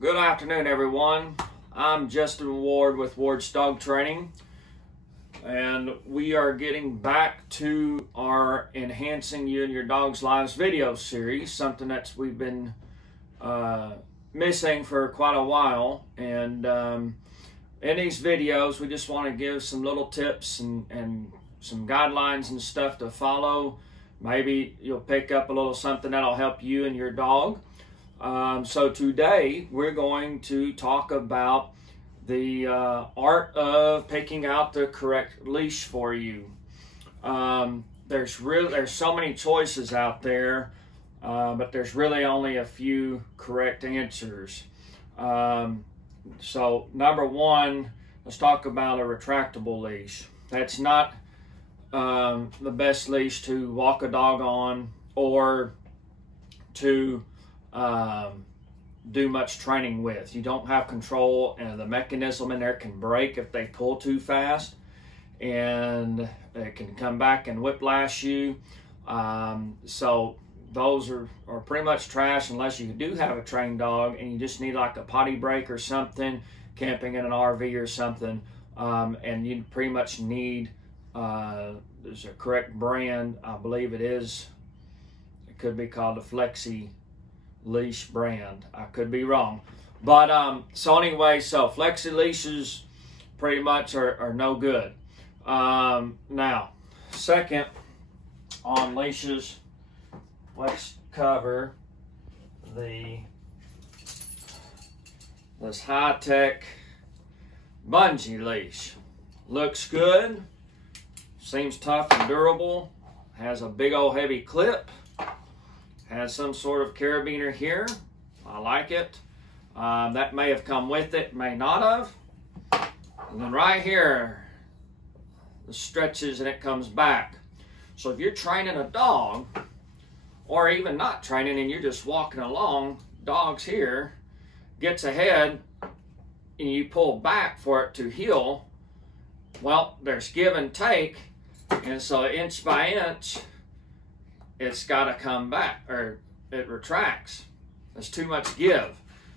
Good afternoon, everyone. I'm Justin Ward with Ward's Dog Training, and we are getting back to our Enhancing You and Your Dog's Lives video series, something that we've been missing for quite a while. And in these videos, we just want to give some little tips and some guidelines and stuff to follow. Maybe you'll pick up a little something that'll help you and your dog. So today we're going to talk about the art of picking out the correct leash for you. There's so many choices out there, but there's really only a few correct answers. So number one, let's talk about a retractable leash. That's not the best leash to walk a dog on or to do much training with. You don't have control, and the mechanism in there can break if they pull too fast, and it can come back and whiplash you. So those are pretty much trash unless you do have a trained dog and you just need like a potty break or something, camping in an RV or something, and you pretty much need there's a correct brand. I believe it could be called the Flexi Leash brand. I could be wrong, but so anyway, so Flexi leashes pretty much are no good. Now, second on leashes, let's cover this high-tech bungee leash. Looks good, seems tough and durable, has a big old heavy clip, has some sort of carabiner here. I like it. That may have come with it, may not have. And then right here, it stretches and it comes back. So if you're training a dog, or even not training and you're just walking along, dogs here, gets ahead and you pull back for it to heel, well, there's give and take, and so inch by inch, it's got to come back, or it retracts. There's too much give.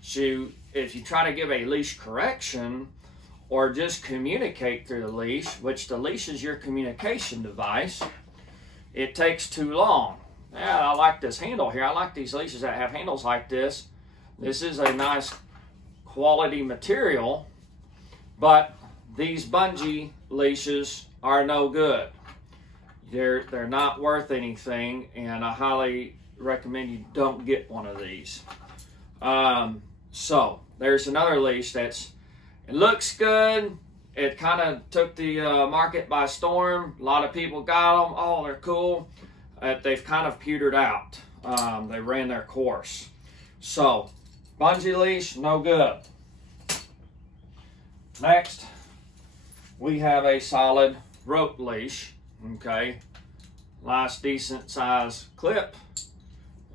So if you try to give a leash correction or just communicate through the leash, which the leash is your communication device, it takes too long. Yeah, I like this handle here. I like these leashes that have handles like this. This is a nice quality material, but these bungee leashes are no good. They're not worth anything, and I highly recommend you don't get one of these. So there's another leash it looks good. It kind of took the market by storm. A lot of people got them. Oh, they're cool. They've kind of petered out. They ran their course. So bungee leash, no good. Next, we have a solid rope leash. Okay, nice decent size clip,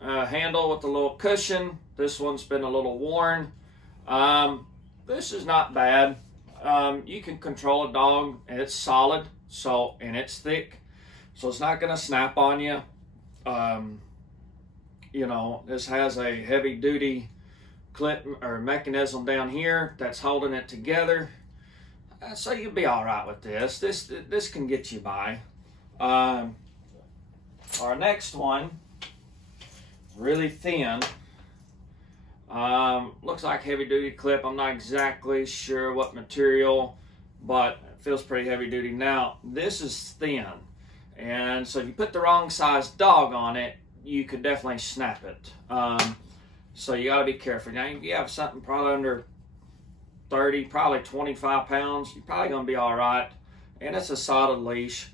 handle with a little cushion. This one's been a little worn. This is not bad. You can control a dog, and it's solid, and it's thick, so it's not going to snap on you. You know, this has a heavy duty clip or mechanism down here that's holding it together, so you'll be all right with this. This can get you by. Our next one, really thin, looks like heavy duty clip. I'm not exactly sure what material, but it feels pretty heavy duty. Now, this is thin, and so if you put the wrong size dog on it, you could definitely snap it. So you got to be careful. Now, if you have something probably under 30, probably 25 pounds, you're probably going to be all right. And it's a solid leash.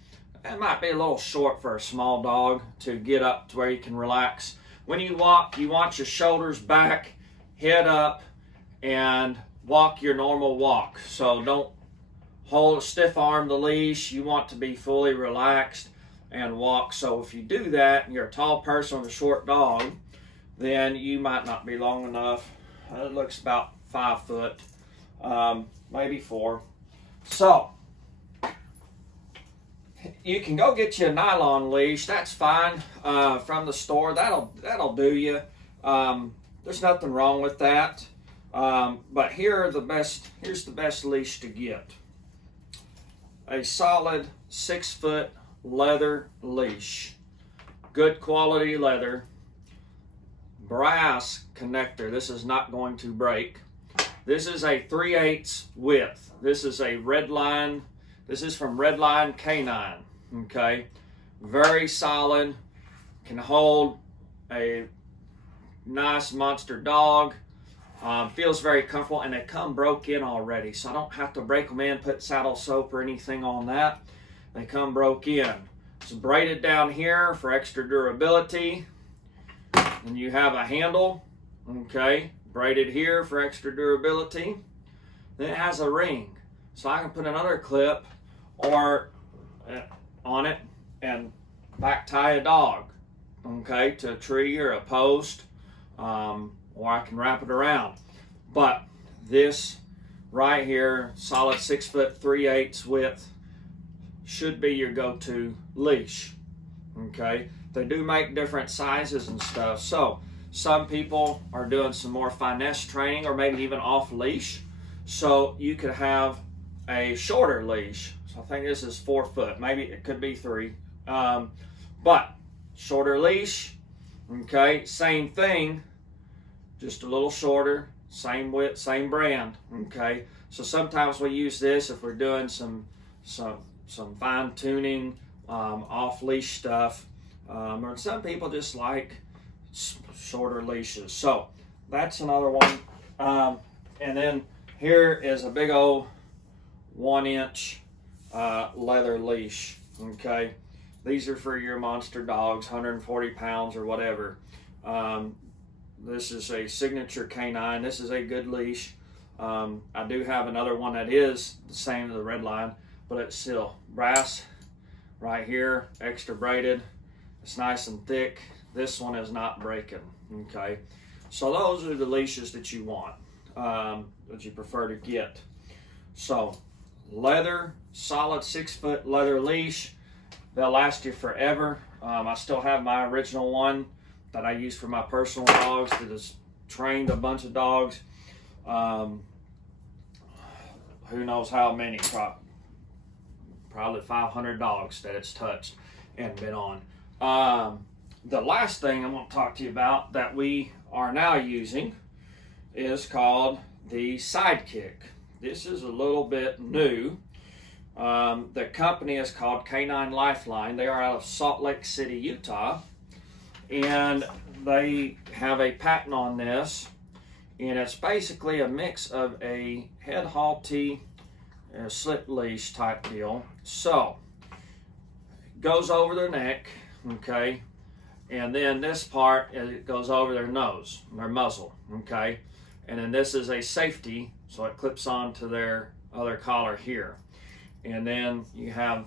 It might be a little short for a small dog to get up to where you can relax. When you walk, you want your shoulders back, head up, and walk your normal walk. So don't stiff arm the leash. You want to be fully relaxed and walk. So if you do that and you're a tall person with a short dog, then you might not be long enough. It looks about 5 foot, maybe 4. So you can go get you a nylon leash. That's fine from the store. That'll do you. There's nothing wrong with that. But here's the best leash to get. A solid 6-foot leather leash. Good quality leather. Brass connector. This is not going to break. This is a 3/8 width. This is a Redline. This is from Redline Canine. Okay. Very solid. Can hold a nice monster dog. Feels very comfortable, and they come broke in already, so I don't have to break them in, put saddle soap or anything on that. They come broke in. It's braided down here for extra durability. And you have a handle, okay, braided here for extra durability. Then it has a ring, so I can put another clip or on it and back tie a dog, okay, to a tree or a post, or I can wrap it around. But this right here, solid 6-foot 3/8 width, should be your go-to leash. Okay, they do make different sizes and stuff, so some people are doing some more finesse training or maybe even off leash, so you could have a shorter leash. So I think this is 4 foot, maybe it could be 3, but shorter leash. Okay, same thing, just a little shorter, same width, same brand. Okay, so sometimes we use this if we're doing some fine tuning, off leash stuff, or some people just like shorter leashes. So that's another one. And then here is a big old 1-inch leather leash. Okay, these are for your monster dogs, 140 pounds or whatever. This is a signature canine. This is a good leash. I do have another one that is the same as the Redline, but it's still brass right here, extra braided. It's nice and thick. This one is not breaking. Okay, so those are the leashes that you want, that you prefer to get. So leather, solid 6-foot leather leash. They'll last you forever. I still have my original one that I use for my personal dogs that has trained a bunch of dogs. Who knows how many, probably 500 dogs that it's touched and been on. The last thing I want to talk to you about that we are now using is called the Sidekick. This is a little bit new. The company is called Canine Lifeline. They are out of Salt Lake City, Utah, and they have a patent on this, and it's basically a mix of a head halty, slip leash type deal. So it goes over their neck, okay, and then this part, it goes over their nose, their muzzle, okay, and then this is a safety, so it clips on to their other collar here. And then you have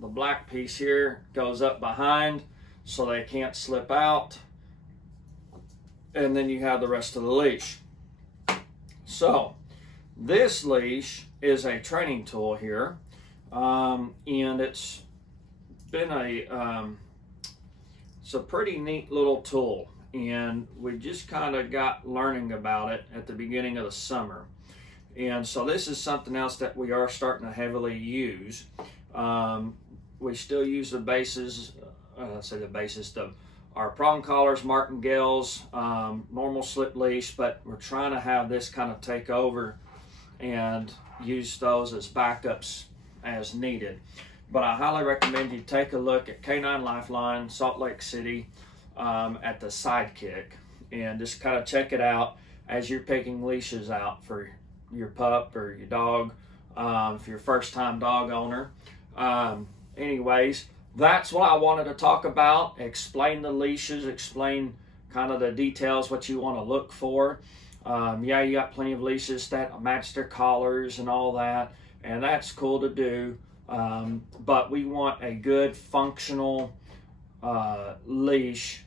the black piece here, goes up behind so they can't slip out. And then you have the rest of the leash. So this leash is a training tool here, and it's been it's a pretty neat little tool, and we just kind of got learning about it at the beginning of the summer. And so this is something else that we are starting to heavily use. We still use the bases, our prong collars, martingales, normal slip leash, but we're trying to have this kind of take over and use those as backups as needed. But I highly recommend you take a look at Canine Lifeline, Salt Lake City, at the Sidekick, and just kind of check it out as you're picking leashes out for your pup or your dog, if you're a first-time dog owner. Anyways, that's what I wanted to talk about. Explain the leashes, explain kind of the details, what you want to look for. Yeah, you got plenty of leashes that match their collars and all that, and that's cool to do. But we want a good functional leash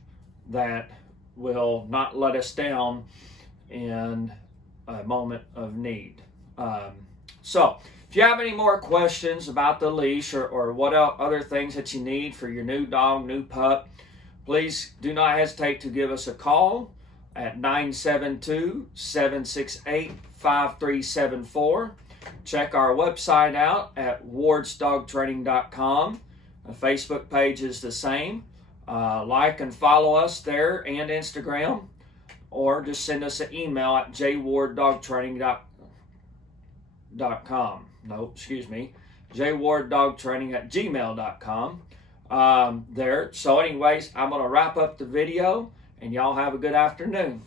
that will not let us down in a moment of need. So if you have any more questions about the leash or what other things that you need for your new dog, new pup, please do not hesitate to give us a call. at 972-768-5374. Check our website out at wardsdogtraining.com. The Facebook page is the same. Like and follow us there and Instagram, or just send us an email at jwarddogtraining.com. No, excuse me, jwarddogtraining@gmail.com. There. So anyways, I'm going to wrap up the video, and y'all have a good afternoon.